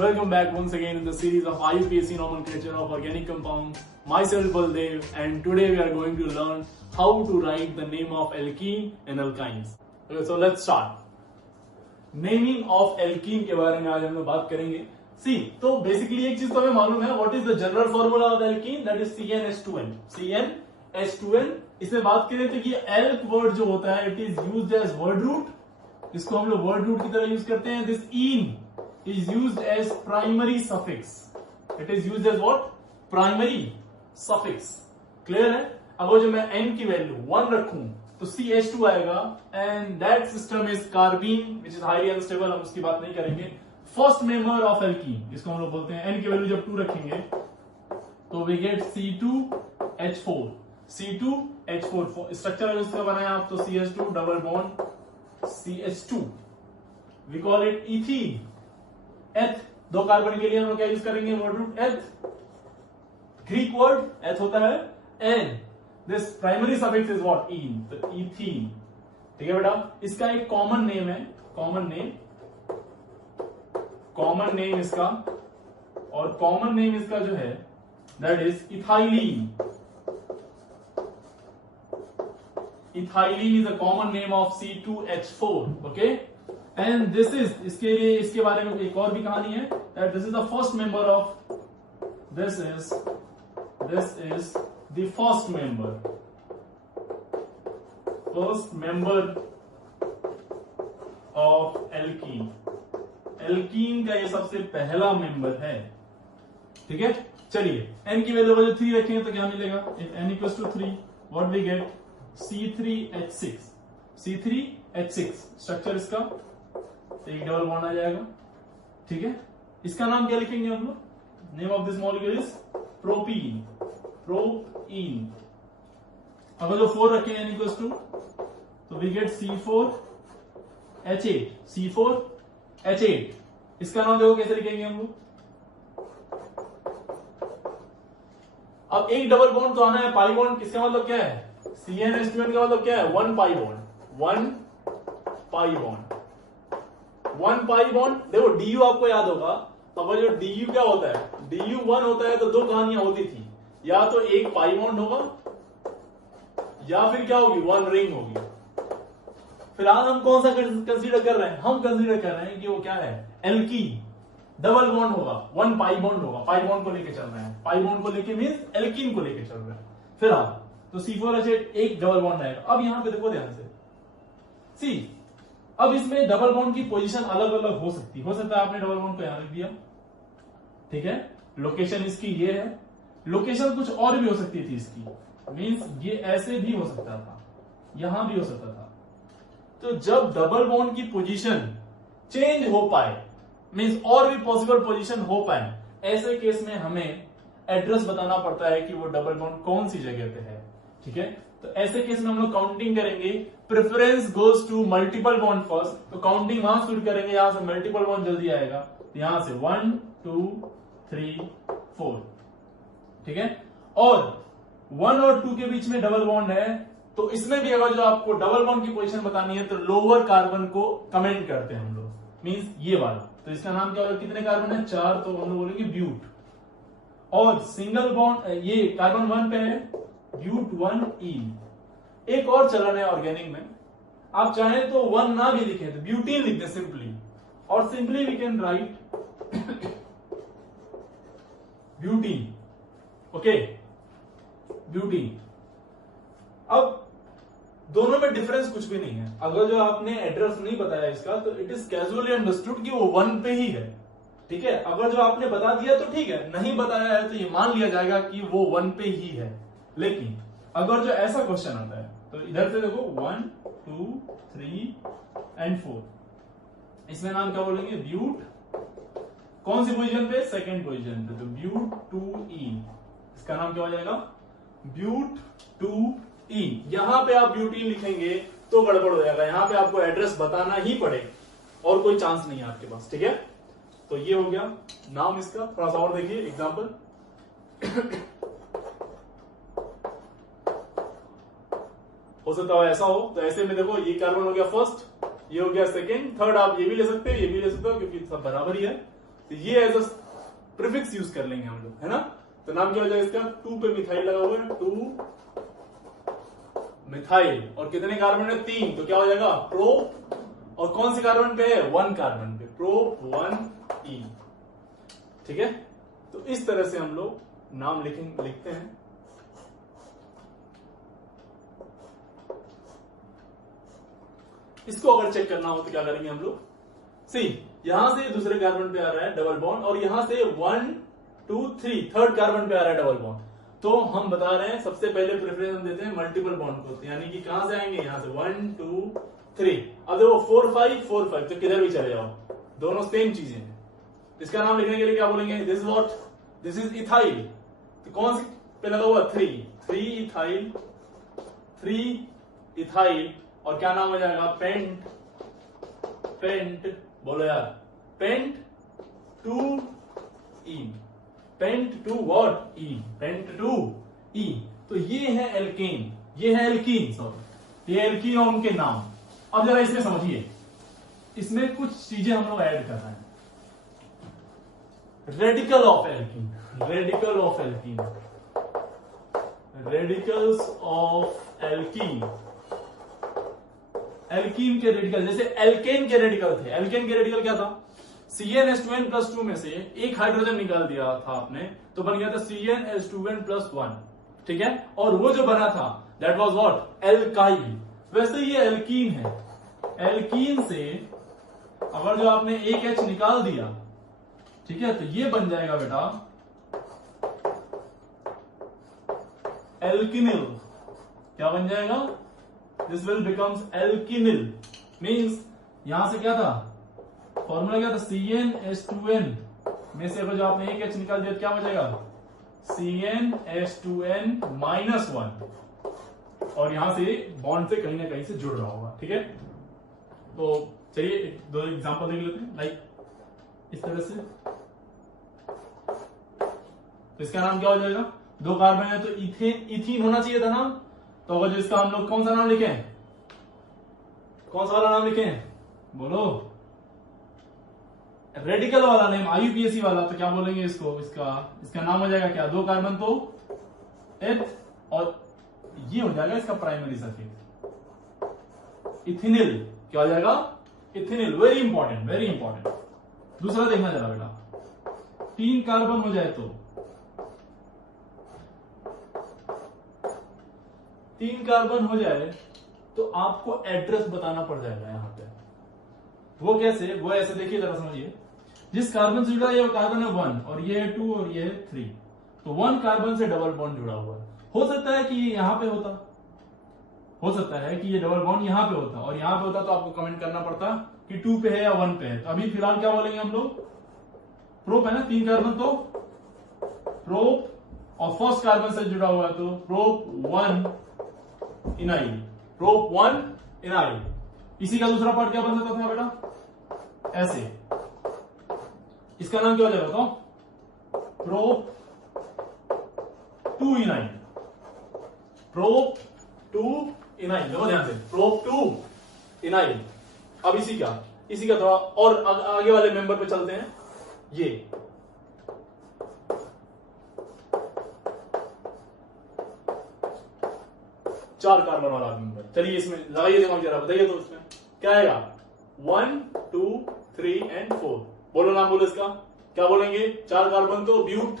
welcome back once again in the series of IUPAC nomenclature of organic compounds. Myself Baldev, and today we are going to learn how to write the name of alkene and alkynes. Okay, so let's start. Naming of alkene के बारे में आज हम लोग बात करेंगे. See, तो basically एक चीज तो हमें मालूम है. What is the general formula of alkene? That is CnH2n. CnH2n. इसमें बात करें तो ये alk word जो होता है, it is used as word root. इसको हम लोग word root की तरह यूज करते हैं. This ene is used as primary suffix. It is used as what? Primary suffix. Clear है? अगर जो मैं n की वैल्यू 1 रखूं तो CH2 आएगा and that system is carbene which is highly unstable. हम उसकी बात नहीं करेंगे. First member of alkene, इसको हम लोग बोलते हैं. n की वैल्यू जब 2 रखेंगे तो we get C2H4. C2H4 structure इसका बनाया आप तो CH2 double bond CH2. We call it ethene. एथ, दो कार्बन के लिए हम लोग क्या यूज करेंगे? Word root eth. Greek word eth होता है. And this primary suffix is what? Ene. तो ईथीन. ठीक है बेटा. इसका एक कॉमन नेम है. कॉमन नेम इसका, और कॉमन नेम इसका जो है that is ethylene. Ethylene is a common name of C2H4. Okay. And this is, इसके लिए इसके बारे में एक और भी कहानी है. That this is the first member of, this is the first member of alkene. Alkene का ये सबसे पहला मेंबर है. ठीक है. चलिए, n की वैल्यू जो 3 रखेंगे तो क्या मिलेगा? If n equals to 3 what we get? C3H6. C3H6 structure इसका एक डबल बॉन्ड आ जाएगा. ठीक है. इसका नाम क्या लिखेंगे हम लोग? Name of this molecule is propene. अगर जो 4 रखें n इक्वल्स टू तो वी गेट C4H8. C4H8 इसका नाम देखो कैसे लिखेंगे हम लोग. अब एक डबल बॉन्ड तो आना है. पाई बॉन्ड इसका मतलब क्या है? CnH2n का मतलब क्या है? 1 पाई बॉन्ड. 1 pi bond. देखो DU आपको याद होगा. तो अगर जो DU क्या होता है? DU 1 होता है तो दो कहानियां होती थी. या तो एक पाई बॉन्ड होगा या फिर क्या होगी? 1 रिंग होगी. फिलहाल हम कौन सा कंसीडर कर रहे हैं? हम कंसीडर कर रहे हैं कि वो क्या है? एल्कीन. डबल बॉन्ड होगा, 1 पाई बॉन्ड होगा. पाई बॉन्ड को लेके चल रहे हैं. पाई बॉन्ड को लेके मींस एल्कीन को लेके चल रहे हैं. फिलहाल तो C4H8 एक डबल बॉन्ड आएगा. अब यहां पे देखो ध्यान से. सी, अब इसमें डबल बॉन्ड की पोजीशन अलग अलग हो सकती है. हो सकता है आपने डबल बॉन्ड को यहां रख दिया. ठीक है. लोकेशन इसकी ये है. लोकेशन कुछ और भी हो सकती थी इसकी. मींस ये ऐसे भी हो सकता था, यहां भी हो सकता था. तो जब डबल बॉन्ड की पोजीशन चेंज हो पाए, मींस और भी पॉसिबल पोजीशन हो पाए, ऐसे केस में हमें एड्रेस बताना पड़ता है कि वो डबल बॉन्ड कौन सी जगह पे है. ठीक है. तो ऐसे केस में हम लोग काउंटिंग करेंगे. Preference goes to multiple bond first. तो काउंटिंग वहां शुरू करेंगे. यहां से मल्टीपल बॉन्ड जल्दी आएगा. तो यहां से 1 2 3 4. ठीक है. और 1 और 2 के बीच में डबल बॉन्ड है. तो इसमें भी अगर जो आपको डबल बॉन्ड की पोजीशन बतानी है तो लोअर कार्बन को कमेंट करते हैं हम लोग. मींस ये वाला. तो इसका नाम क्या होगा? कितने कार्बन है? 4. तो हम लोग बोलेंगे ब्यूट. और सिंगल बॉन्ड ये कार्बन 1 पे है, ब्यूट 1 ईन. एक और चलन है ऑर्गेनिक में. आप चाहें तो 1 ना भी लिखे तो ब्यूटीन लिख दे सिंपली. और simply we can write butyne. Okay. Butyne. अब दोनों में डिफरेंस कुछ भी नहीं है. अगर जो आपने एड्रेस नहीं बताया इसका तो इट इज कैजुअली अंडरस्टूड कि वो 1 पे ही है. ठीक है. अगर जो आपने बता दिया तो ठीक है, नहीं बताया है तो ये मान लिया जाएगा कि वो 1 पे ही है. लेकिन अगर जो ऐसा क्वेश्चन आता है तो इधर से देखो 1 2 3 एंड 4. इसमें नाम क्या बोलेंगे? ब्यूट. कौन सी पोजीशन पे? सेकंड पोजीशन पे. तो ब्यूट 2 ईन. इसका नाम क्या हो जाएगा? ब्यूट 2 ईन. यहां पे आप ब्यूटीन लिखेंगे तो गड़बड़ हो जाएगा. यहां पे आपको एड्रेस बताना ही पड़ेगा और कोई चांस नहीं है आपके पास. ठीक है. तो ये हो गया नाम इसका. थोड़ा सा और देखिए एग्जाम्पल. हो सकता है ऐसा हो. तो ऐसे में देखो ये कार्बन हो गया फर्स्ट, ये हो गया सेकेंड, थर्ड. आप ये भी ले सकते हो, ये भी ले सकते हो क्योंकि सब बराबर ही है. तो ये एज अ प्रीफिक्स यूज कर लेंगे हम लोग, है ना। तो नाम क्या हो जाएगा इसका, 2 पे मिथाइल लगा हुआ है, 2 मिथाइल, और कितने कार्बन है 3, तो क्या हो जाएगा प्रोप, और कौन सी कार्बन पे है 1 कार्बन पे, प्रोप 1E। ठीक है, तो इस तरह से हम लोग नाम लिखते हैं। इसको अगर चेक करना हो तो क्या करेंगे हम लोग, सी यहां से दूसरे कार्बन पे आ रहा है डबल बॉन्ड, और यहां से 1 2 3 थर्ड कार्बन पे आ रहा है डबल बॉन्ड, तो हम बता रहे हैं सबसे पहले प्रेफरेंस हम देते हैं मल्टीपल बॉन्ड को, यानी कि कहां से आएंगे, यहां से 1 2 3। अब देखो 4 5 4 5, तो किधर भी चले जाओ, दोनों सेम चीजें हैं। इसका नाम लिखने के लिए क्या बोलेंगे, this what, this is ethyl, तो कौन सी पे लगा हुआ 3 इथाइल, 3 इथाइल, और क्या नाम हो जाएगा पेंट, पेंट बोलो यार, pent 2E, pent 2 what E, pent 2E। तो ये है एल्केन, ये है एल्कीन, सॉरी ये एल्कीन और उनके नाम। अब जरा इसमें समझिए, इसमें कुछ चीजें हम लोग ऐड कर रहे हैं। Radical of alkene, radical of alkene, radicals of alkene, alkene के रेडिकल, जैसे एल्केन के रेडिकल थे, एल्केन के रेडिकल क्या था, CnH2n+2 में से एक हाइड्रोजन निकाल दिया था आपने, तो बन गया था CnH2n+1, ठीक है, और वो जो बना था दैट वाज व्हाट, एल्काइल। वैसे ये एल्कीन है, एल्कीन से अगर जो आपने एक H निकाल दिया, ठीक है, तो ये बन जाएगा बेटा एल्किनिल। क्या बन जाएगा, दिस विल बिकम्स एल्किनिल, मीन्स यहां से क्या था फॉर्मूला, क्या था CnH2n में से अगर जो आपने एक H निकाल दिया तो क्या बचेगा CnH2n-1, और यहां से बॉन्ड से कहीं ना कहीं से जुड़ रहा होगा। ठीक है, तो चलिए दो एग्जांपल देख लेते हैं, लाइक इस तरह से। तो इसका नाम क्या हो जाएगा, 2 कार्बन है तो इथीन होना चाहिए था नाम, तो अगर जो इसका हम लोग कौन सा नाम लिखे हैं, कौन सा वाला नाम लिखे हैं बोलो, रेडिकल वाला नेम, IUPAC वाला, तो क्या बोलेंगे इसको, इसका नाम हो जाएगा क्या, 2 कार्बन तो एथ, और ये हो जाएगा इसका प्राइमरी सफिक्स इथिनिल। क्या हो जाएगा इथिनिल, वेरी इंपॉर्टेंट, वेरी इंपॉर्टेंट। दूसरा देखना जरा बेटा, 3 कार्बन हो जाए तो 3 कार्बन हो जाए तो आपको एड्रेस बताना पड़ जाएगा यहां पे। वो कैसे, वो ऐसे देखिए जरा समझिए, जिस कार्बन से जुड़ा ये कार्बन है 1 और ये है 2 और ये है 3, तो 1 कार्बन से डबल बॉन्ड जुड़ा हुआ है। हो सकता है कि ये यहां पे होता, हो सकता है कि ये डबल बॉन्ड यहां पे होता, और यहां पे होता तो आपको कमेंट करना पड़ता कि 2 पे है या 1 पे है। तो अभी फिलहाल क्या बोलेंगे हम लोग, प्रोप है ना, 3 कार्बन तो प्रोप, और फर्स्ट कार्बन से जुड़ा हुआ है तो प्रोप 1 इनाइल, प्रोप 1 इनाइल। इसी का दूसरा पार्ट क्या बन सकता था बेटा, ऐसे, इसका नाम क्या हो जाएगा बताओ, प्रोप 2 इनाइल, प्रोप 2 इनाइल। देखो ध्यान से, प्रोप 2 इनाइल। अब इसी का थोड़ा और आगे वाले मेंबर पे चलते हैं, ये 4 कार्बन वाला मेंबर। चलिए इसमें लगाइए दिमाग जरा, बताइए तो इसमें क्या आएगा, 1 2 3 एंड 4। बोलो नाम बोलो इसका, क्या बोलेंगे, 4 कार्बन तो ब्यूट,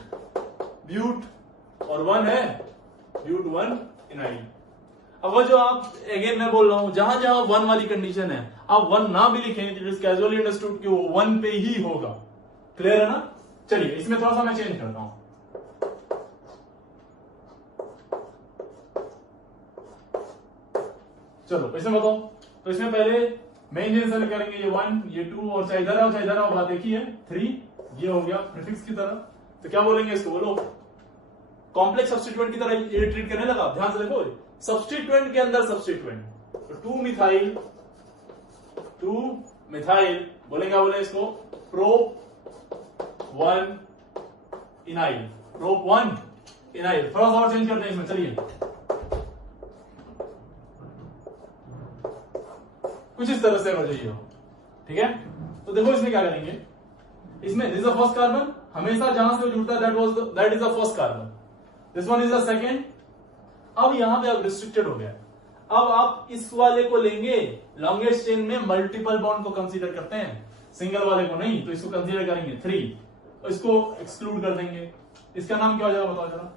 और 1 है ब्यूट 1 इनाइल। अब जो आप, अगेन मैं बोल रहा हूं, जहां जहां 1 वाली कंडीशन है, आप 1 ना भी लिखें, इट इज कैजुअली अंडरस्टूड कि वो 1 पे ही होगा। क्लियर है ना। चलिए इसमें थोड़ा सा मैं चेंज करता हूं, चलो इसमें बताओ। तो इसमें पहले मेन चेंज सेलेक्ट करेंगे, ये 1 ये 2, और चाहे इधर आओ चाहे इधर आओ, बात एक ही है, 3 ये हो गया प्रीफिक्स की तरह। तो क्या बोलेंगे इसको, बोलो कॉम्प्लेक्स सब्स्टिट्यूएंट की तरह ये ट्रीट करने लगा। ध्यान से देखो, सब्स्टिट्यूएंट के अंदर सब्स्टिट्यूएंट, तो 2 मिथाइल बोलेंगे, क्या बोले इसको, प्रोप 1 इनाइल, प्रोप 1 इनाइल। थोड़ा सा और चेंज करते हैं इसमें, चलिए कुछ इस तरह से हो जाइए, ठीक है। तो देखो इसमें क्या करेंगे, इसमें this is the first carbon, हमेशा जहां से जुड़ता है that is the first carbon, this one is the second. अब यहां पे अब रिस्ट्रिक्टेड हो गया, अब आप इस वाले को लेंगे, लॉन्गेस्ट चेन में मल्टीपल बॉन्ड को कंसीडर करते हैं, सिंगल वाले को नहीं, तो इसको कंसीडर करेंगे 3, इसको एक्सक्लूड कर देंगे। इसका नाम क्या हो जाएगा बताओ जरा,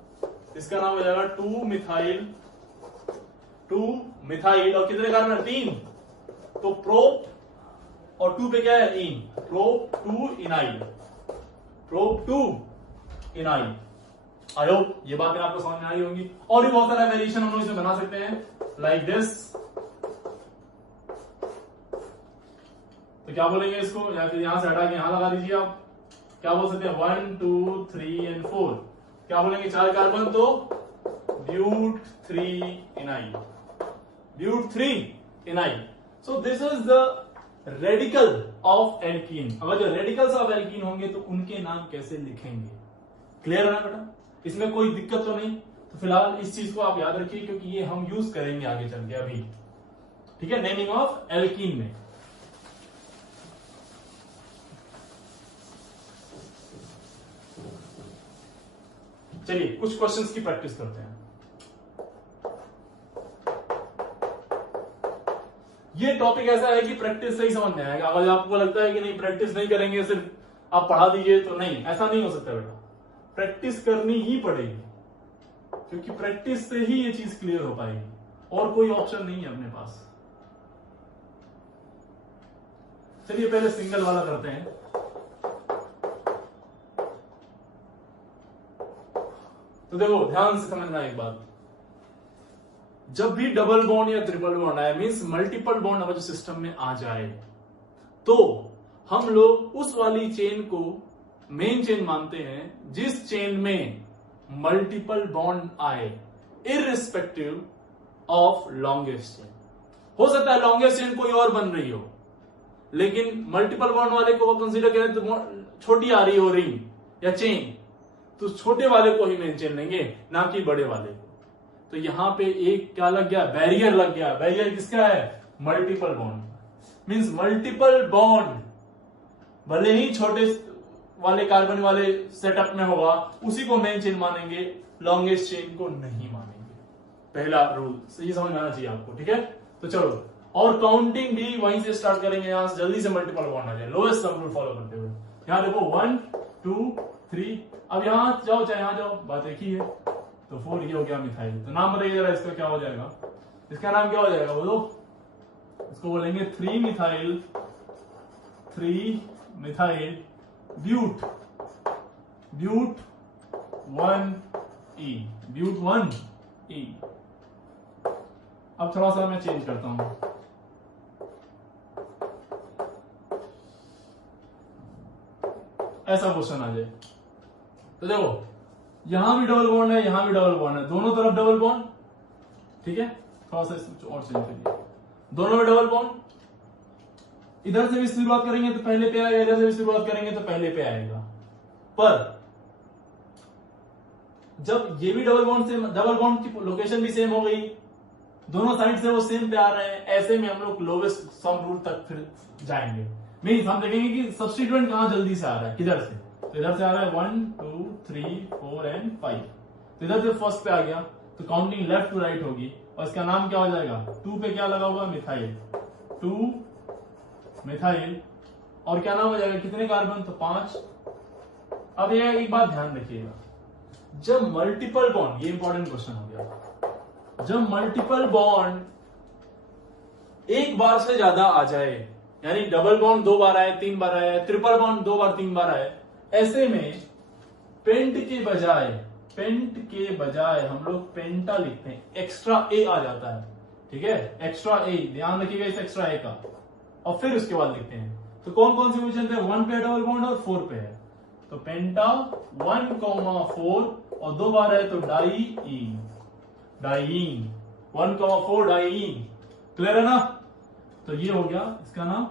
इसका नाम हो जाएगा 2 मिथाइल और कितने कार्बन है 3, तो प्रोप और 2 पे क्या है इन, प्रोप 2 इनाइल, प्रोप 2 इनाइल। आई होप ये बातें आपको समझ में आई होंगी। और भी बहुत सारा वेरिएशन हम लोग इसमें बना सकते हैं लाइक दिस, तो क्या बोलेंगे इसको, या फिर यहां से हटा के यहां लगा दीजिए आप, क्या बोल सकते हैं 1 2 3 एंड 4, क्या बोलेंगे 4 कार्बन तो but 3 ynyl, but 3 ynyl. So this is the radical of alkene. अगर जो रेडिकल्स ऑफ एल्कीन होंगे तो उनके नाम कैसे लिखेंगे, क्लियर है ना बेटा, इसमें कोई दिक्कत तो नहीं। तो फिलहाल इस चीज को आप याद रखिए क्योंकि ये हम यूज करेंगे आगे चल के अभी, ठीक है, नेमिंग ऑफ एल्कीन में। चलिए कुछ क्वेश्चंस की प्रैक्टिस करते हैं। ये टॉपिक ऐसा है कि प्रैक्टिस से ही समझ में आएगा। अगर आपको लगता है कि नहीं प्रैक्टिस नहीं करेंगे सिर्फ आप पढ़ा दीजिए, तो नहीं, ऐसा नहीं हो सकता बेटा, प्रैक्टिस करनी ही पड़ेगी क्योंकि प्रैक्टिस से ही ये चीज क्लियर हो पाएगी, और कोई ऑप्शन नहीं है अपने पास। चलिए पहले सिंगल वाला करते हैं। तो देखो ध्यान से समझना एक बात, जब भी डबल बॉन्ड या ट्रिपल बॉन्ड आए, मींस मल्टीपल बॉन्ड अगर सिस्टम में आ जाए, तो हम लोग उस वाली चेन को मेन चेन मानते हैं जिस चेन में मल्टीपल बॉन्ड आए, इररिस्पेक्टिव ऑफ लॉन्गेस्ट चेन। हो सकता है लॉन्गेस्ट चेन कोई और बन रही हो, लेकिन मल्टीपल बॉन्ड वाले को कंसीडर करें तो छोटी आ रही हो रिंग या चेन, तो छोटे वाले को ही मेन चेन लेंगे, ना कि बड़े वाले को। तो यहां पे एक क्या लग गया, बैरियर लग गया। बैरियर किसका है, multiple bond, means multiple bond भले ही छोटे वाले कार्बन वाले सेटअप में होगा, उसी को मेन चेन मानेंगे, लॉन्गेस्ट चेन को नहीं मानेंगे। पहला रूल ये समझ में आना चाहिए आपको, ठीक है। तो चलो, और काउंटिंग भी वहीं से स्टार्ट करेंगे, यहां से जल्दी से मल्टीपल बॉन्ड आ जाए, लोएस्ट सम रूल फॉलो करते हुए। यहां देखो 1 2 3, अब यहां जाओ चाहे यहां जाओ, बात एक ही है। तो 4 ये हो गया मिथाइल। तो नाम बताइए जरा इसका क्या हो जाएगा, इसका नाम क्या हो जाएगा बोलो, इसको बोलेंगे 3 मिथाइल ब्यूट 1E, ब्यूट 1E। अब थोड़ा सा मैं चेंज करता हूं, ऐसा क्वेश्चन आ जाए तो देखो यहां भी डबल बॉन्ड है, यहां भी डबल बॉन्ड है, दोनों तरफ डबल बॉन्ड, ठीक है। थोड़ा सा और चेंज करिए, दोनों में डबल बॉन्ड, इधर से भी शुरुआत करेंगे तो पहले पे आएगा, इधर से भी शुरुआत करेंगे तो पहले पे आएगा। पर जब ये भी डबल बॉन्ड से, डबल बॉन्ड की लोकेशन भी सेम हो गई, दोनों साइड से वो सेम पे आ रहे हैं, ऐसे में हम लोग लोवेस्ट सम रूट तक फिर जाएंगे। मीन्स हम देखेंगे कि सब्स्टिट्यूएंट कहां जल्दी से आ रहा है, किधर से, तो इधर से आ रहा है 1 2 3 4 एंड 5, तो इधर से फर्स्ट पे आ गया, तो काउंटिंग लेफ्ट टू राइट होगी, और इसका नाम क्या हो जाएगा, 2 पे क्या लगा होगा, मिथाइल, 2 मिथाइल, और क्या नाम हो जाएगा, कितने कार्बन, तो 5। अब ये एक बात ध्यान रखिएगा, जब मल्टीपल बॉन्ड, ये इंपॉर्टेंट क्वेश्चन हो गया, जब मल्टीपल बॉन्ड एक बार से ज्यादा आ जाए, यानी डबल बॉन्ड 2 बार आए, 3 बार आए, ट्रिपल बॉन्ड 2 बार 3 बार आए, ऐसे में पेंट के बजाय हम लोग पेंटा लिखते हैं, एक्स्ट्रा ए आ जाता है, ठीक है, एक्स्ट्रा ए, ध्यान रखिएगा इस एक्स्ट्रा ए का, और फिर उसके बाद लिखते हैं। तो कौन कौन से पोजीशन थे, 1 पे डबल बॉन्ड और 4 पे है, तो पेंटा 1,4 और 2 बार है तो डाईईन 1,4 डाईईन, क्लियर है ना। तो ये हो गया इसका नाम।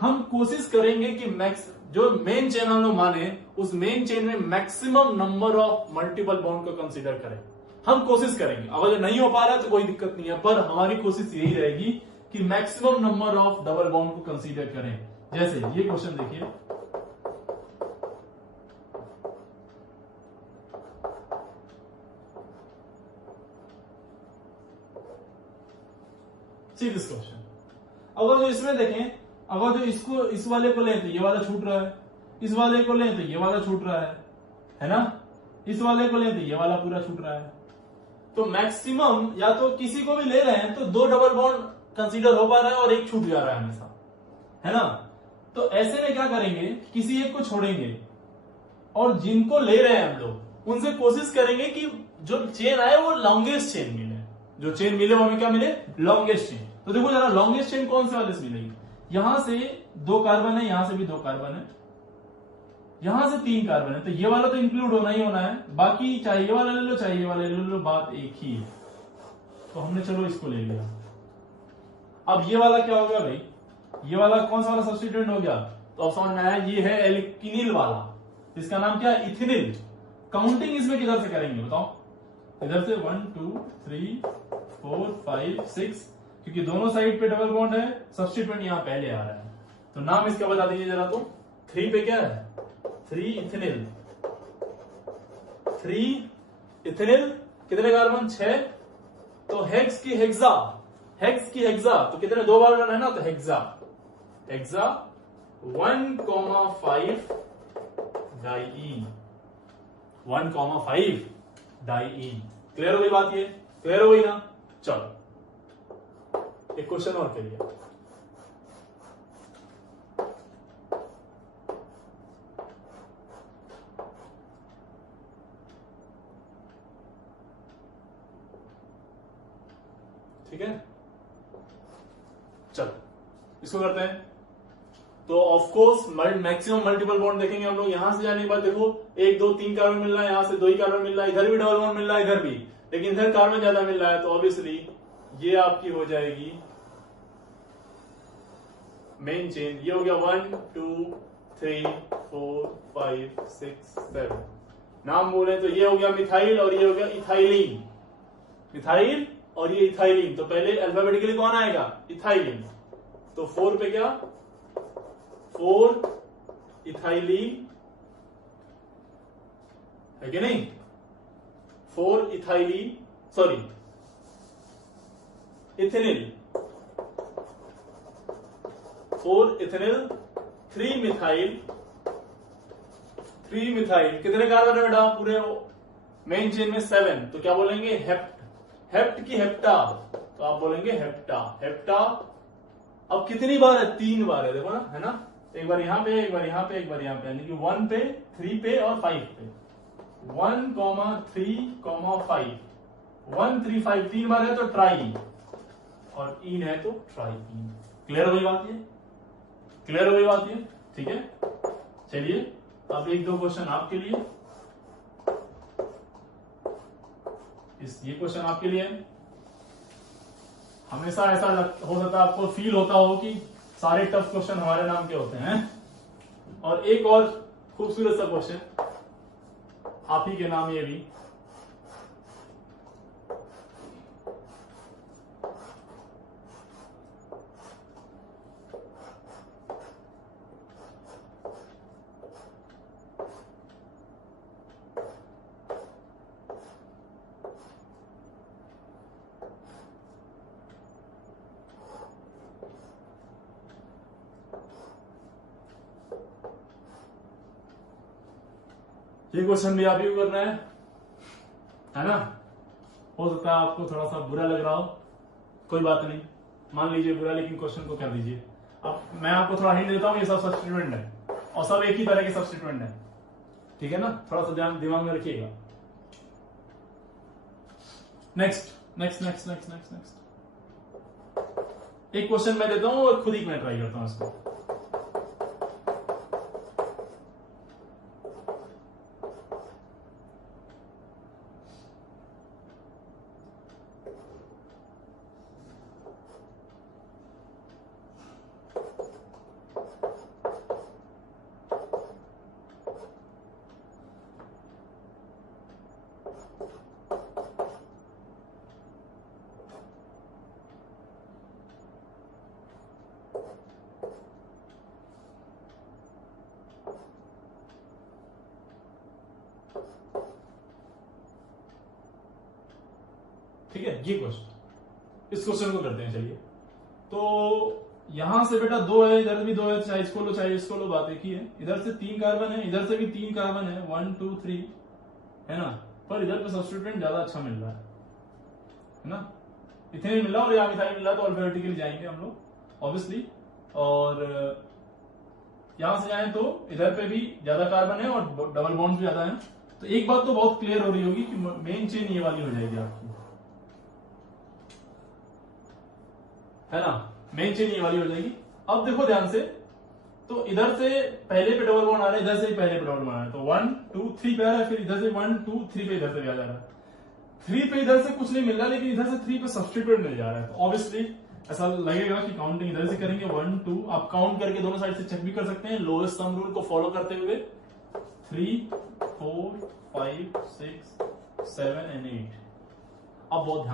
हम कोशिश करेंगे कि मैक्स जो मेन चेन हम लोग माने, उस मेन चेन में maximum number of multiple bond को कंसीडर करें, हम कोशिश करेंगे। अगर नहीं हो पा रहा है तो कोई दिक्कत नहीं है, पर हमारी कोशिश यही रहेगी कि maximum number of double bond को कंसीडर करें। जैसे ये क्वेश्चन देखिए, सी दिस क्वेश्चन। अगर जो इसमें देखें, अगर जो इसको इस वाले को लें तो ये वाला छूट रहा है, इस वाले को लें तो ये वाला छूट रहा है ना, इस वाले को लें तो ये वाला पूरा छूट रहा है। तो मैक्सिमम या तो किसी को भी ले रहे हैं तो 2 डबल बॉन्ड कंसीडर हो पा रहा है और एक छूट जा रहा है हमेशा, है ना। तो ऐसे में क्या करेंगे, किसी एक को छोड़ेंगे और जिनको ले रहे हैं हम लोग उनसे कोशिश करेंगे कि जो चेन आए वो लॉन्गेस्ट चेन मिले, जो चेन मिले वो हमें क्या मिले, लॉन्गेस्ट चेन। तो देखो जरा लॉन्गेस्ट चेन कौन से वाले से मिलेगी, यहां से 2 कार्बन है, यहां से भी 2 कार्बन है, यहां से 3 कार्बन है, तो ये वाला तो इंक्लूड होना ही होना है, बाकी चाहे ये वाला ले लो चाहे ये वाला ले लो, बात एक ही है। तो हमने चलो इसको ले लिया। अब ये वाला क्या हो गया भाई, ये वाला कौन सा वाला सब्स्टिट्यूएंट हो गया, तो ऑप्शन में है ये है एल्किनिल वाला, इसका नाम क्या है, इथिनिल। काउंटिंग इसमें किधर से करेंगे बताओ, इधर से 1 2 3 4 5 6, क्योंकि दोनों साइड पे डबल बॉन्ड है, सब्स्टिट्यूएंट यहां पहले आ रहा है, तो नाम इसका बता दीजिए जरा। तो 3 पे क्या है, 3 इथिनिल, 3 इथिनिल, कितने कार्बन 6, तो हेक्स की हेक्सा, हेक्स की हेक्सा, तो कितने 2 बार है ना, तो hexa, hexa 1,5 diene, 1,5 diene. Clear हो गई बात, ये क्लियर हो गई ना। चलो एक क्वेश्चन और करिए। ठीक है, चलो इसको करते हैं। तो of course maximum multiple bond देखेंगे हम लोग। यहां से जाने के बाद देखो 1 2 3 कार्बन मिल रहा है, यहां से 2 ही कार्बन मिल रहा है, इधर भी डबल बॉन्ड मिल रहा है, इधर भी, लेकिन इधर कार्बन ज्यादा मिल रहा है, तो ऑब्वियसली ये आपकी हो जाएगी मेन चेन। ये हो गया 1 2 3 4 5 6 7, नाम बोले तो ये हो गया मिथाइल और ये हो गया इथाइलिन, मिथाइल और ये इथाइलिन। तो पहले अल्फाबेटिकली कौन आएगा, इथाइलिन। तो 4 पे क्या, 4 इथाइलिन है कि नहीं, 4 इथाइलिन, सॉरी इथेनिल, 4 इथेनिल, 3 मिथाइल, 3 मिथाइल, कितने कार्बन है बेटा पूरे मेन चेन में 7, तो क्या बोलेंगे, हेप्ट, हेप्ट की हेप्टा, तो आप बोलेंगे हेप्टा, हेप्टा। अब कितनी बार है, 3 बार है, देखो ना, है ना, एक बार यहां पे, एक बार यहां पे, एक बार यहां पे, यानी कि 1 पे 3 पे और 5 पे, 1 3 5, 1 3 5 3 बार है तो ट्राई, और इन है तो ट्राईइन। क्लियर हो गई बात ये, क्लियर हो गई बात ये, ठीक है। चलिए अब 1 2 क्वेश्चन आपके लिए, ये क्वेश्चन आपके लिए। हमेशा ऐसा हो सकता है आपको फील होता हो कि सारे टफ क्वेश्चन हमारे नाम के होते हैं, और एक और खूबसूरत सा क्वेश्चन आप ही के नाम, ये भी ये क्वेश्चन भी आप ही को करना है ना। हो सकता है आपको थोड़ा सा बुरा लग रहा हो, कोई बात नहीं, मान लीजिए बुरा, लेकिन क्वेश्चन को कर दीजिए। अब मैं आपको थोड़ा हिंट देता हूं, ये सब सब्स्टिट्यूएंट है और सब एक ही तरह के सब्स्टिट्यूएंट है, ठीक है ना, थोड़ा सा ध्यान दिमाग में रखिएगा। Next next next next next next एक क्वेश्चन मैं देता हूं और खुद ही मैं ट्राई करता हूं इसको। ठीक है, ये क्वेश्चन, इस क्वेश्चन को करते हैं। चलिए तो यहां से बेटा 2 है, इधर भी 2 है, चाहे इसको लो चाहे इसको लो, बात एक ही है। इधर से 3 कार्बन है, इधर से भी 3 कार्बन है, 1 2 3 है ना, पर इधर पे सब्स्टिट्यूएंट ज्यादा अच्छा मिल रहा है ना, इथेनॉल मिल रहा है और यहाँ मिथाइल मिल रहा है, तो अल्फाबेटिकली जाएंगे हम लोग ऑब्वियसली। और यहां से जाए तो इधर पे भी ज्यादा कार्बन है और डबल बॉन्ड भी ज्यादा है। तो एक बात तो बहुत क्लियर हो रही होगी कि मेन चेन ये वाली हो जाएगी आपकी, है ना, मेन चेन ये वाली हो जाएगी। अब देखो ध्यान से, तो इधर से पहले पे डबल बॉन्ड आ रहा है, इधर से भी पहले पे डबल बॉन्ड आ रहा है, तो 1 2 3 पे आ रहा है, फिर इधर से 1 2 3 पे इधर से आ जा रहा है। 3 पे इधर से कुछ नहीं मिल रहा, लेकिन इधर से 3 पे सब्स्टिट्यूएंट मिल जा रहा है, तो ऑब्वियसली ऐसा लगेगा कि काउंटिंग इधर से करेंगे 1 2, आप काउंट करके दोनों साइड से चेक भी कर सकते हैं लोएस्ट सम रूल को फॉलो करते हुए, 3 4 5 6 7 एंड 8। अब बहुत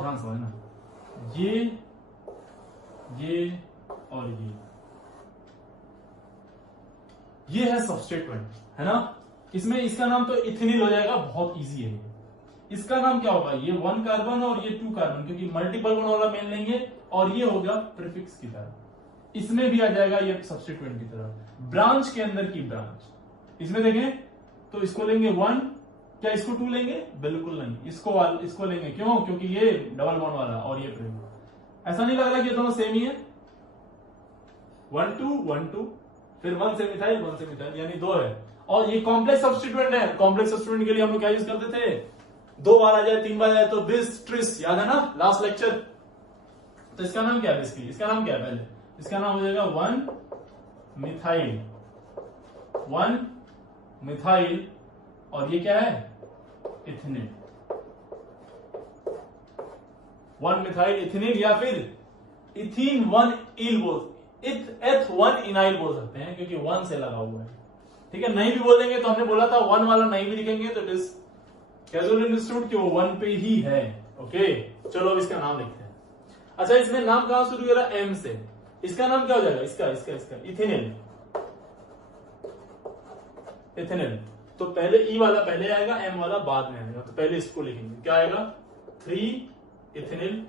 ध्यान से समझना, ये और ये है सब्स्टिट्यूएंट, है ना। इसमें इसका नाम तो इथेनिल हो जाएगा, बहुत इजी है। इसका नाम क्या होगा, ये 1 कार्बन और ये 2 कार्बन, क्योंकि मल्टीपल बॉन्ड वाला मेन लेंगे, और ये होगा प्रीफिक्स की तरह, इसमें भी आ जाएगा ये सब्स्टिट्यूएंट की तरह। ब्रांच के अंदर की ब्रांच, इसमें देखें तो इसको लेंगे 1, क्या इसको 2 लेंगे, बिल्कुल नहीं, इसको लेंगे, क्यों, क्योंकि ये डबल बॉन्ड वाला और ये प्रीफिक्स। ऐसा नहीं लग रहा कि ये दोनों सेम ही है, 1 2 1 2, फिर 1 से मिथाइल यानी 2 है। और ये कॉम्प्लेक्स सब्स्टिट्यूएंट है, कॉम्प्लेक्स सब्स्टिट्यूएंट के लिए हम लोग क्या यूज करते थे, 2 बार आ जाए 3 बार आ जाए तो बिस ट्रिस, याद है ना लास्ट लेक्चर। तो इसका नाम क्या है बेसिकली, इसका नाम क्या है, पहले इसका नाम हो जाएगा 1 मिथाइल, और ये क्या है, इथेनिल, 1 मिथाइल इथेनिल, या फिर इथीन 1 इल एथ 1 इनाइल बोल सकते हैं, क्योंकि 1 से लगा हुआ है, ठीक है। नहीं भी बोलेंगे तो हमने बोला था 1 वाला नहीं भी लिखेंगे तो इट इज कैजुअल अंडरस्टूड कि वो 1 पे ही है, ओके। चलो अब इसका नाम लिखते हैं। अच्छा, इसमें नाम कहां शुरू हो रहा है, एम से, इसका नाम क्या हो जाएगा, इसका इथेनिल, तो पहले ई वाला पहले आएगा, एम वाला बाद में आएगा, तो पहले इसको लिखेंगे, क्या आएगा, 3 इथेनिल,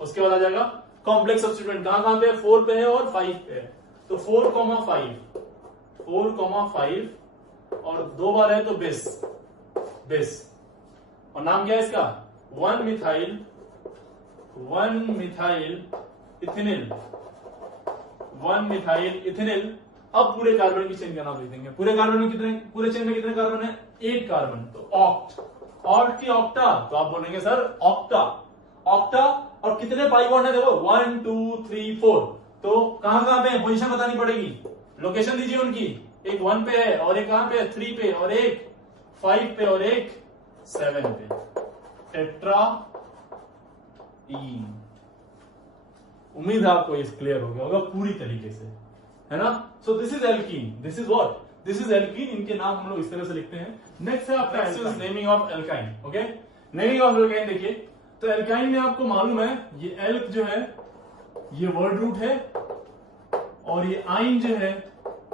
उसके बाद आ जाएगा कॉम्प्लेक्स सब्स्टिट्यूएंट, कहां पे है, 4 पे है और 5 पे है, तो 4,5 और 2 बार है तो बेस, और नाम क्या है इसका, 1 मिथाइल इथेनिल। अब पूरे कार्बन की चेन का नाम लिख देंगे। पूरे चेन में कितने कार्बन है, 8 कार्बन, तो ऑक्ट की ऑक्टा, तो आप बोलेंगे सर ऑक्टा, और कितने पाई बॉन्ड है, देखो 1 2 3 4, तो कहां पे है, पोजीशन बतानी पड़ेगी, लोकेशन दीजिए उनकी, एक 1 पे है और एक कहां पे है, 3 पे, और एक 5 पे और एक 7 पे, टेट्रा ईन। उम्मीद है आपको ये क्लियर हो गया होगा पूरी तरीके से, है ना। सो this is alkene, this is alkene, इनके नाम हम लोग इस तरह से लिखते हैं। नेक्स्ट है आपका naming of alkyne, okay. Naming of alkyne देखिए, तो एल्काइन में आपको मालूम है ये एल्क जो है ये वर्ड रूट है, और ये आइन जो है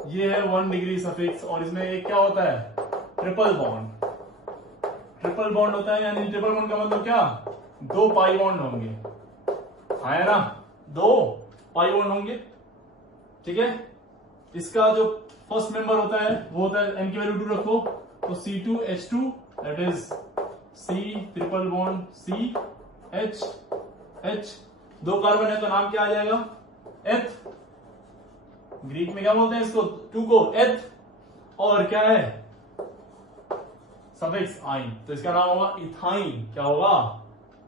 ये है 1 डिग्री सफिक्स, और इसमें एक क्या होता है, ट्रिपल बॉन्ड होता है, यानी ट्रिपल बॉन्ड का मतलब क्या, 2 पाई बॉन्ड होंगे, है ना, 2 पाई बॉन्ड होंगे, ठीक है। इसका जो फर्स्ट मेंबर होता है वो होता है, एम की वैल्यू 2 रखो, तो C2H2, that is C triple bond C H 2 carbon है तो नाम क्या आ जाएगा, एथ, ग्रीक में क्या बोलते हैं इसको, 2 को एथ, और क्या है सफिक्स आइन, तो इसका नाम होगा इथाइन। क्या होगा,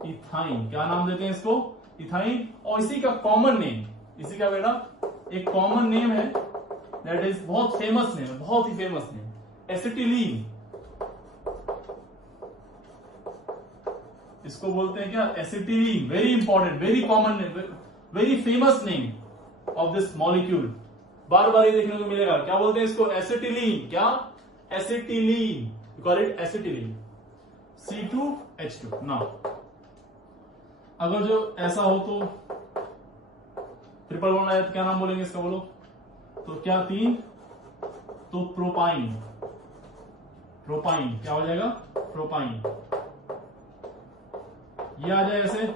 इथाइन, क्या नाम देते हैं इसको, इथाइन। और इसी का कॉमन नेम, इसी का बेटा एक कॉमन नेम है, दैट इज बहुत फेमस नेम है, बहुत ही फेमस नेम, एसिटिलीन। इसको बोलते हैं क्या, acetylene, very important, very common name, very famous name of this molecule, बार बार ये देखने को मिलेगा। क्या बोलते हैं इसको, एसिटिलीन, क्या, acetylene, you call it acetylene, C2H2। ना अगर जो ऐसा हो तो ट्रिपल बॉन्ड आया तो क्या नाम बोलेंगे इसका, बोलो, तो क्या 3, तो प्रोपाइन, क्या हो जाएगा, प्रोपाइन, ये आ जाए ऐसे,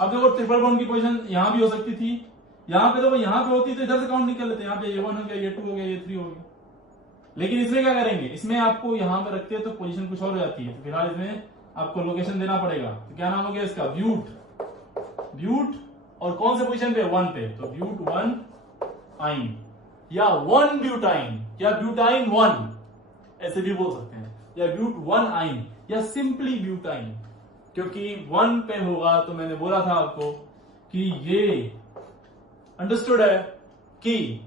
अब देखो ट्रिपल बॉन्ड की पोजीशन यहां भी हो सकती थी, यहां पे देखो, यहां पे होती तो इधर से काउंट निकल लेते, यहाँ पे ये 1 हो गया, ये 2 हो गया, ये 3 हो गया। लेकिन इसमें क्या करेंगे, इसमें आपको यहां पे रखते हैं तो पोजीशन कुछ और हो जाती है, तो फिलहाल इसमें आपको लोकेशन देना पड़ेगा। तो क्या नाम हो गया इसका, ब्यूट। ब्यूट और कौन से पोजीशन पे, 1 पे, तो ब्यूट 1 आइन या 1 ब्यूटाइन या ब्यूटाइन 1, ऐसे भी बोल सकते हैं, या ब्यूट 1 आइन या सिंपली ब्यूटाइन, क्योंकि 1 पे होगा तो मैंने बोला था आपको कि ये अंडरस्टूड है कि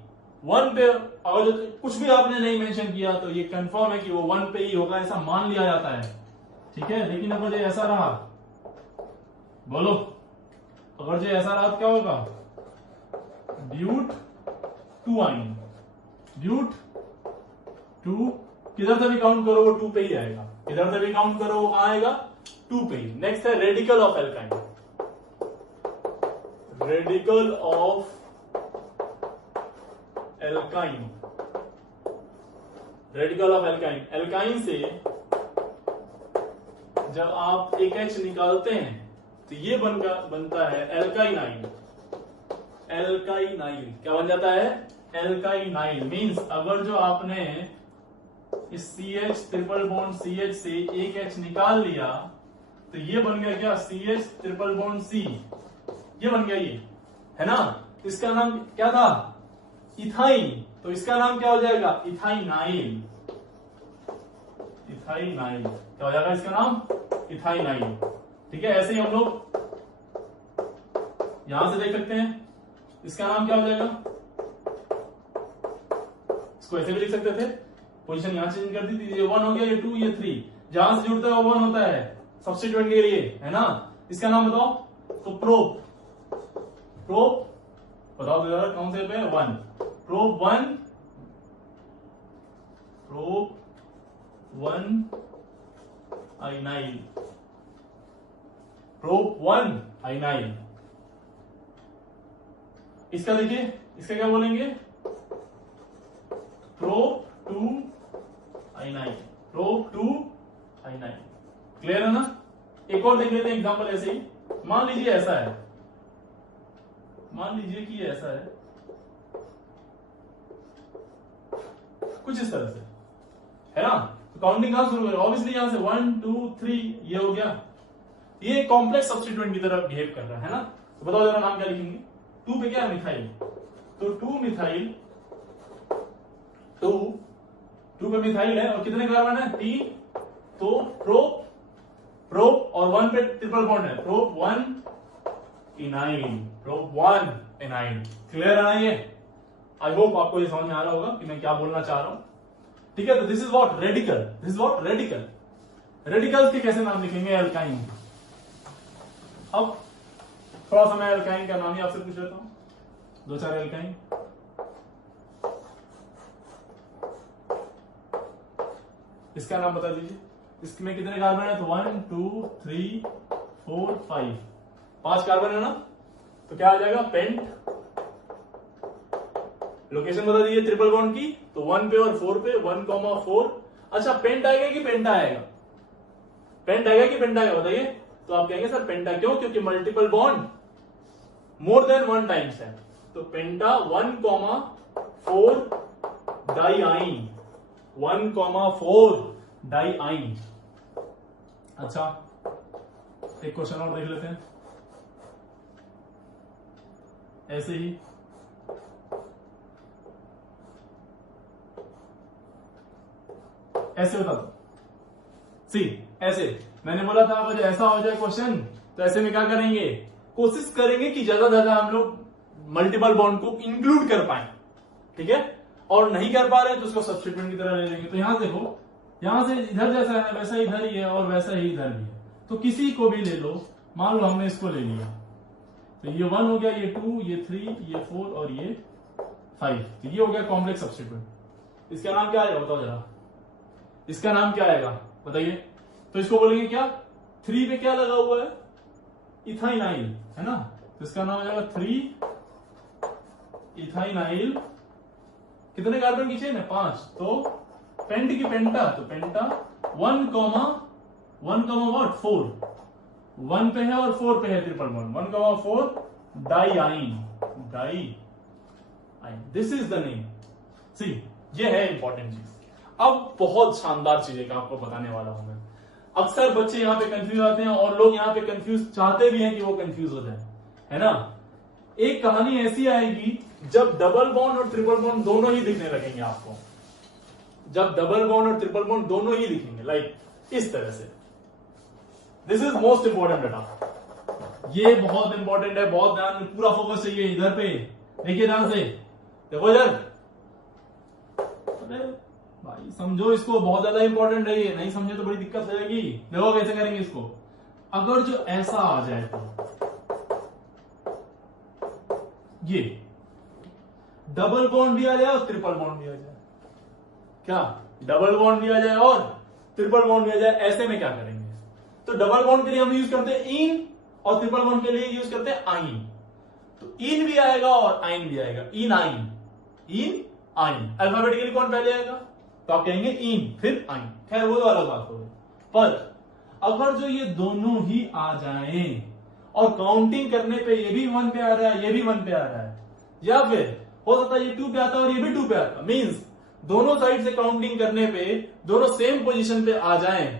1 पे अगर कुछ भी आपने नहीं मेंशन किया तो ये कंफर्म है कि वो 1 पे ही होगा, ऐसा मान लिया जाता है, ठीक है। लेकिन अगर ये ऐसा रहा, बोलो, अगर जो ऐसा रहा तो क्या होगा, ब्यूट 2 आइन, ब्यूट 2, किधर से भी काउंट करो वो 2 पे ही आएगा, किधर से भी काउंट करो वो कहां आएगा, 2 पे ही। नेक्स्ट है radical of alkyne, radical of alkyne, radical of alkyne, alkyne से जब आप एक H निकालते हैं तो ये बनता है एल्काइनाइल, एल्काइनाइल क्या बन जाता है, एल्काइनाइल। मींस अगर जो आपने इस CH ट्रिपल बॉन्ड CH से एक H निकाल लिया तो ये बन गया क्या, CH ट्रिपल बॉन्ड C, ये बन गया, ये है ना। तो इसका नाम क्या था, इथाइन, तो इसका नाम क्या हो जाएगा, इथाइनाइल, इथाइनाइल क्या हो जाएगा इसका नाम, इथाइनाइल, ठीक है। ऐसे ही हम लोग यहां से देख सकते हैं, इसका नाम क्या हो जाएगा, इसको ऐसे भी लिख सकते थे, पोजीशन यहां चेंज कर दी थी, ये 1 हो गया, ये 2, ये 3, जहां से जुड़ता है वो 1 होता है सब्स्टिट्यूएंट के लिए, है ना। इसका नाम बताओ, तो प्रोप, प्रोप बताओ तो जरा कौन से पे, 1, प्रोप 1, प्रोप 1 आइनाइल, प्रोप 1 आइनाइल। इसका देखिए, इसका क्या बोलेंगे, प्रोप 2 आइनाइल, प्रोप 2 आइनाइल, क्लियर है ना। एक और देख लेते हैं एग्जांपल ऐसे ही, मान लीजिए ऐसा है, मान लीजिए कि ये ऐसा है कुछ इस तरह से, है ना। तो काउंटिंग कहां शुरू करें, ऑब्वियसली यहां से 1 2 3, ये हो गया, ये कॉम्प्लेक्स सब्स्टिट्यूएंट की तरह बिहेव कर रहा है ना। तो बताओ जरा नाम क्या लिखेंगे, 2 पे क्या है, मिथाइल, तो 2 मिथाइल, 2 पे मिथाइल है और कितने कार्बन है, 3, तो प्रोप, प्रोप और 1 पे ट्रिपल बॉन्ड है, प्रोप 1 इनाइल, प्रोप 1 इनाइल, क्लियर है ना ये। आई होप आपको ये समझ में आ रहा होगा कि मैं क्या बोलना चाह रहा हूं, ठीक है। तो this is what radical, this is what radical. Radicals के कैसे नाम लिखेंगे, एल्काइन। अब थोड़ा सा मैं एल्काइन का नाम ही आपसे पूछ लेता हूं, 2-4 एल्काइन। इसका नाम बता दीजिए, इसमें कितने कार्बन है, तो 1 2 3 4 5 कार्बन है ना। तो क्या आ जाएगा, पेंट। लोकेशन बता दीजिए ट्रिपल बॉन्ड की, तो 1 पे और 4 पे, 1,4। अच्छा, पेंट आएगा कि पेंटा आएगा, पेंट आएगा कि पेंटा आएगा बताइए। तो आप कहेंगे सर पेंटा क्यों, क्योंकि multiple bond more than 1 times है, तो पेंटा 1,4 डाइआइन, 1,4 डाइआइन। अच्छा, एक क्वेश्चन और देख लेते हैं, ऐसे ही ऐसे होता था, सी ऐसे मैंने बोला था अगर ऐसा हो जाए क्वेश्चन तो ऐसे में क्या करेंगे, कोशिश करेंगे कि ज्यादा ज्यादा हम लोग मल्टीपल बॉन्ड को इंक्लूड कर पाए, ठीक है। और नहीं कर पा रहे तो उसको सब्स्टिट्यूएंट की तरह ले लेंगे। तो यहां देखो, यहां से इधर जैसा है वैसा इधर ही है और वैसा ही इधर भी है, तो किसी को भी ले लो। मान लो हमने इसको ले लिया, तो ये 1 हो गया, ये 2, ये 3, ये 4 और ये 5, तो ये हो गया कॉम्प्लेक्स सब्स्टिट्यूएंट। इसका नाम क्या आएगा बताओ जरा, इसका नाम क्या आएगा बताइए। तो इसको बोलेंगे क्या, 3 पे क्या लगा हुआ है, इथाइनाइल, है ना। तो इसका नाम आ जाएगा 3 इथाइनाइल। कितने कार्बन की चेन है, 5, तो पेंट की पेंटा, तो पेंटा 1,4, 1 पे है और 4 पे है ट्रिपल बॉन्ड, 1 का 4 डाइआइन, दिस इज द नेम। सी ये है इंपॉर्टेंट चीज। अब बहुत शानदार चीज है आपको बताने वाला हूं मैं। अक्सर बच्चे यहाँ पे कंफ्यूज आते हैं और लोग यहाँ पे कंफ्यूज चाहते भी हैं कि वो कंफ्यूज हो जाए, है ना। एक कहानी ऐसी आएगी जब डबल बॉन्ड और ट्रिपल बॉन्ड दोनों ही दिखने लगेंगे आपको, जब डबल बॉन्ड और ट्रिपल बॉन्ड दोनों ही दिखेंगे, लाइक इस तरह से। दिस इज मोस्ट इंपॉर्टेंट बेटा, ये बहुत इंपॉर्टेंट है, बहुत ध्यान, पूरा फोकस चाहिए इधर पे। देखिए ध्यान से, देखो इधर, अरे भाई समझो इसको, बहुत ज्यादा इंपॉर्टेंट है ये, नहीं समझे तो बड़ी दिक्कत हो जाएगी। देखो कैसे करेंगे इसको। अगर जो ऐसा आ जाए तो ये डबल बॉन्ड भी आ जाए और ट्रिपल बॉन्ड भी आ जाए, क्या डबल बॉन्ड भी आ जाए और ट्रिपल बॉन्ड भी आ जाए, ऐसे में क्या करेंगे? तो डबल बॉन्ड के लिए हम यूज करते हैं इन और ट्रिपल बॉन्ड के लिए यूज करते हैं आइन। तो इन भी आएगा और आइन भी आएगा, इन आइन, इन आइन। अल्फाबेटिकली कौन पहले आएगा? तो आप कहेंगे इन फिर आइन, खैर वो तो अलग बात हो गई। पर अगर जो ये दोनों ही आ जाएं और काउंटिंग करने पे ये भी 1 पे आ रहा है, ये भी 1 पे आ रहा है, या फिर हो सकता है ये 2 पे आता है और ये भी 2 पे आता है, मींस दोनों साइड से काउंटिंग करने पे दोनों सेम पोजीशन पे आ जाएं,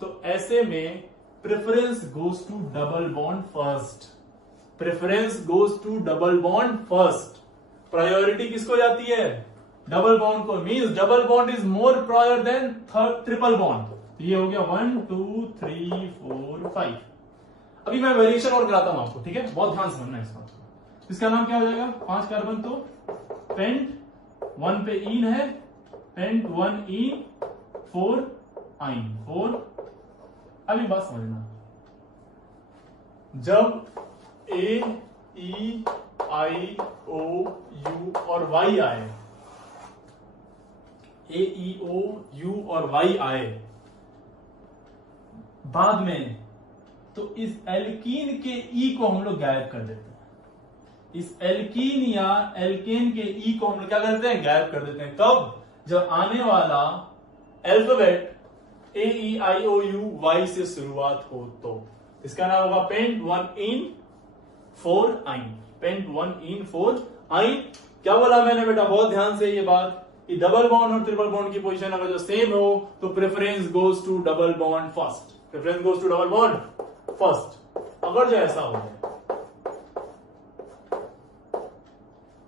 तो ऐसे में preference goes to double bond first. Preference goes to double bond first. Priority किसको जाती है? डबल बॉन्ड को। Means double bond is more prior than triple bond. तो ये हो गया 1 2 3 4 5। अभी मैं वेरिएशन और कराता हूं आपको, ठीक है, बहुत ध्यान से समझना इसका। इसका नाम क्या हो जाएगा? 5 कार्बन, तो पेंट 1 पे इन है, पेंट 1 इन 4 आइन 4। अभी बात समझना, जब ए ई आई ओ यू और वाई आए, ए ई ओ यू और वाई आए बाद में, तो इस एल्कीन के ई को हम लोग गायब कर देते हैं। इस एल्कीन या एल्केन के ई को हम लोग क्या करते हैं? गायब कर देते हैं। कब? जब आने वाला alphabet A E I O U Y से शुरुआत हो तो। इसका नाम होगा पेंट 1 इन 4 आइन, पेंट 1 इन 4 आइन। क्या बोला मैंने बेटा? बहुत ध्यान से ये बात, डबल बॉन्ड और ट्रिपल बॉन्ड की पोजीशन अगर जो सेम हो तो preference goes to double bond first. Preference goes to double bond first. अगर जो ऐसा हो जाए,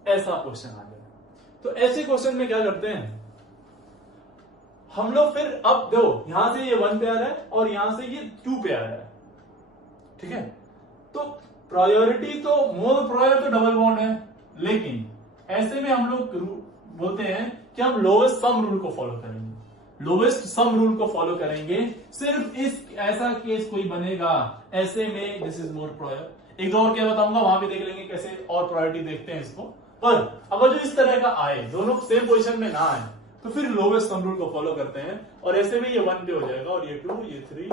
ऐसा क्वेश्चन आ जाए, तो ऐसे क्वेश्चन में क्या करते हैं हम लोग? फिर अब देखो, यहां से ये 1 पे आ रहा है और यहां से ये 2 पे आ रहा है, ठीक है। तो प्रायोरिटी तो मोर प्रायर तो डबल बॉन्ड है, लेकिन ऐसे में हम लोग बोलते हैं कि हम लोएस्ट सम रूल को फॉलो करेंगे। लोएस्ट सम रूल को फॉलो करेंगे। सिर्फ इस ऐसा केस कोई बनेगा, ऐसे में दिस इज मोर प्रायर। एक दो और क्या बताऊंगा, वहां भी देख लेंगे कैसे और प्रायोरिटी देखते हैं इसको। पर अगर जो इस तरह का आए, दोनों सेम पोजीशन में ना आए, तो फिर लोवेस्ट सम रूल को फॉलो करते हैं और ऐसे में ये 1 पे हो जाएगा और ये 2, ये 3,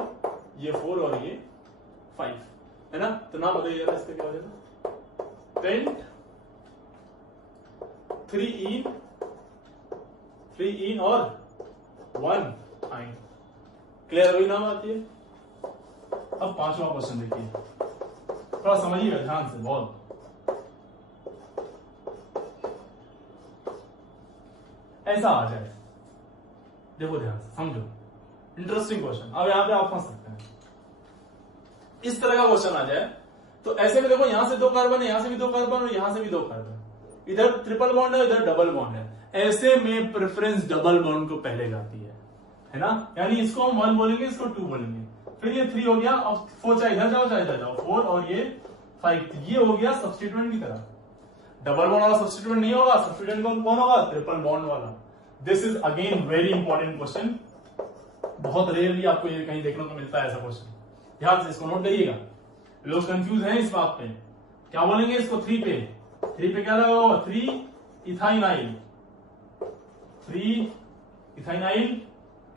ये 4 और ये 5, है ना। तो ना बताइए जरा इसका क्या हो जाएगा? पेंट 3 इन और 1 आइन। क्लियर हुई नाम आती है। अब 5वां क्वेश्चन देखिए, थोड़ा समझिएगा ध्यान से बहुत। ऐसा आ जाए, देखो ध्यान से समझो, इंटरेस्टिंग क्वेश्चन। अब यहां पे आप फंस सकते हैं। इस तरह का क्वेश्चन आ जाए तो ऐसे में देखो, यहां से 2 कार्बन है, यहां से भी 2 कार्बन और यहां से भी 2 कार्बन, इधर ट्रिपल बॉन्ड है, इधर डबल बॉन्ड है। ऐसे में प्रेफरेंस डबल बॉन्ड को पहले जाती है ना। यानी इसको हम 1 बोलेंगे, इसको 2 बोलेंगे, फिर ये 3 हो गया। अब 4 चाहे इधर जाओ चाहे इधर जाओ, 4 और ये 5, ये हो गया सब्स्टिट्यूएंट की तरह। डबल बॉन्ड वाला सब्स्टिट्यूएंट नहीं होगा, सब्स्टिट्यूएंट कौन होगा? ट्रिपल बॉन्ड वाला। This is again very important question. बहुत रेयरली आपको ये कहीं देखने को मिलता है ऐसा क्वेश्चन। ध्यान से इसको नोट करिएगा। लोग कंफ्यूज हैं इस बात पे, क्या बोलेंगे इसको? 3 पे क्या लगा होगा? 3 इथाइनाइल। 3 इथाइनाइल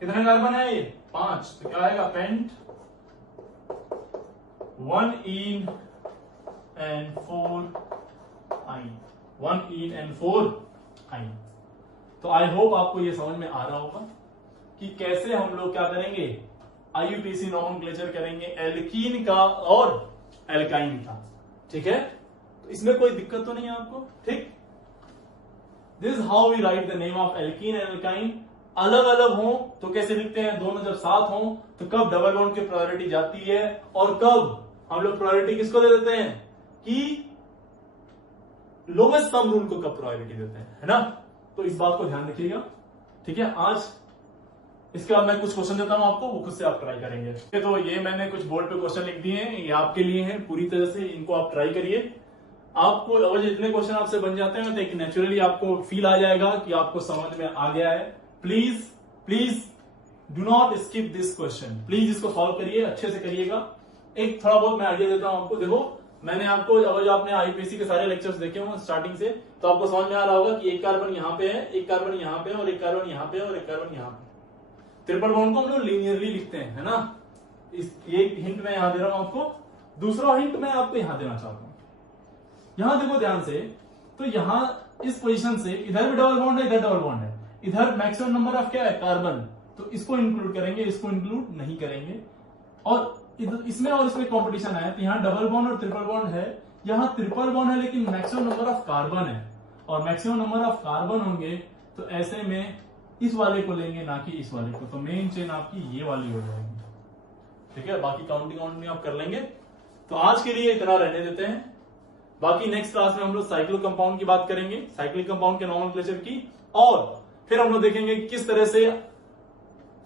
कितने कार्बन है? ये 5। तो क्या आएगा? पेंट 1 इन एंड 4 आइन, 1 इन एंड 4 आइन। तो आई होप आपको ये समझ में आ रहा होगा कि कैसे हम लोग क्या करेंगे, IUPAC नॉमेनक्लेचर करेंगे एल्कीन का और एल्काइन का। ठीक है, तो इसमें कोई दिक्कत तो नहीं है आपको? ठीक, this is how we write the name of alkene and alkyne. अलग अलग हो तो कैसे लिखते हैं? दोनों जब साथ हो तो कब डबल बॉन्ड की प्रायोरिटी जाती है और कब हम लोग प्रायोरिटी किसको दे देते हैं कि लोवेस्ट सम रूल को कब प्रायोरिटी देते हैं, है ना? तो इस बात को ध्यान रखिएगा। ठीक है, आज इसके बाद मैं कुछ क्वेश्चन देता हूं आपको, वो खुद से आप ट्राई करेंगे। तो ये मैंने कुछ बोर्ड पे क्वेश्चन लिख दिए हैं, ये आपके लिए हैं पूरी तरह से, इनको आप ट्राई करिए। आपको अगर जितने क्वेश्चन आपसे बन जाते हैं तो एक नेचुरली आपको फील आ जाएगा कि आपको समझ में आ गया है। Please please do not skip this question, please इसको सॉल्व करिए, अच्छे से करिएगा। एक थोड़ा बहुत मैं आइडिया देता हूं आपको। देखो, मैंने आपको अगर जो आपने IUPAC के सारे लेक्चर्स देखे हों स्टार्टिंग से, तो आपको समझ में आ रहा होगा कि एक कार्बन यहां पे है, एक कार्बन यहां पे है, और एक कार्बन यहां पे है, और एक कार्बन यहां पे। ट्रिपल बॉन्ड को हम लोग लीनियरली लिखते हैं, है ना? ये हिंट मैं यहां दे रहा हूं आपको। दूसरा हिंट मैं आपको यहां देना चाहता हूं। यहां देखो ध्यान से, तो यहां इस पोजीशन से इधर भी डबल बॉन्ड है, इधर डबल बॉन्ड है, इधर मैक्सिमम नंबर ऑफ क्या है? कार्बन। तो इसको इंक्लूड करेंगे, इसको इंक्लूड नहीं करेंगे। और इसमें और इसमें कंपटीशन है, तो यहाँ डबल बॉन्ड और ट्रिपल बॉन्ड है, यहाँ ट्रिपल बॉन्ड है लेकिन मैक्सिमम नंबर ऑफ कार्बन है, और मैक्सिमम नंबर ऑफ कार्बन होंगे तो ऐसे में इस वाले को लेंगे ना कि इस वाले को, तो मेन चेन आपकी ये वाली हो जाएगी। ठीक है, बाकी काउंटिंग आप कर लेंगे। तो आज के लिए इतना रहने देते हैं, बाकी नेक्स्ट क्लास में हम लोग साइक्लो कंपाउंड की बात करेंगे, साइक्लिक कंपाउंड के नॉमेनक्लेचर की, और फिर हम लोग देखेंगे किस तरह से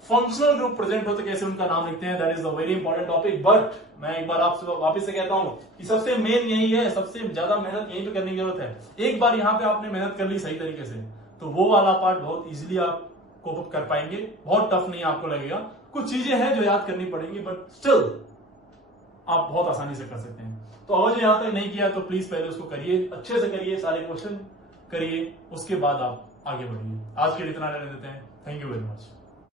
फंक्शनल ग्रुप प्रेजेंट होते, कैसे उनका नाम लिखते हैं। That is a very important topic. But मैं एक बार आपसे वापस से कहता हूं कि सबसे मेन यही है, सबसे ज्यादा मेहनत यहीं पे करने की जरूरत है। एक बार यहां पे आपने मेहनत कर ली सही तरीके से, तो वो वाला पार्ट बहुत इजीली आप कोप अप कर पाएंगे, बहुत टफ नहीं आपको लगेगा। कुछ चीजें हैं जो याद करनी पड़ेंगी, बट स्टिल आप बहुत आसानी से कर सकते हैं। तो अगर जो यहां तक नहीं किया तो प्लीज पहले उसको करिए, अच्छे से करिए, सारे क्वेश्चन करिए, उसके बाद आप आगे बढ़िए। आज के लिए इतना रहने देते हैं। Thank you very much.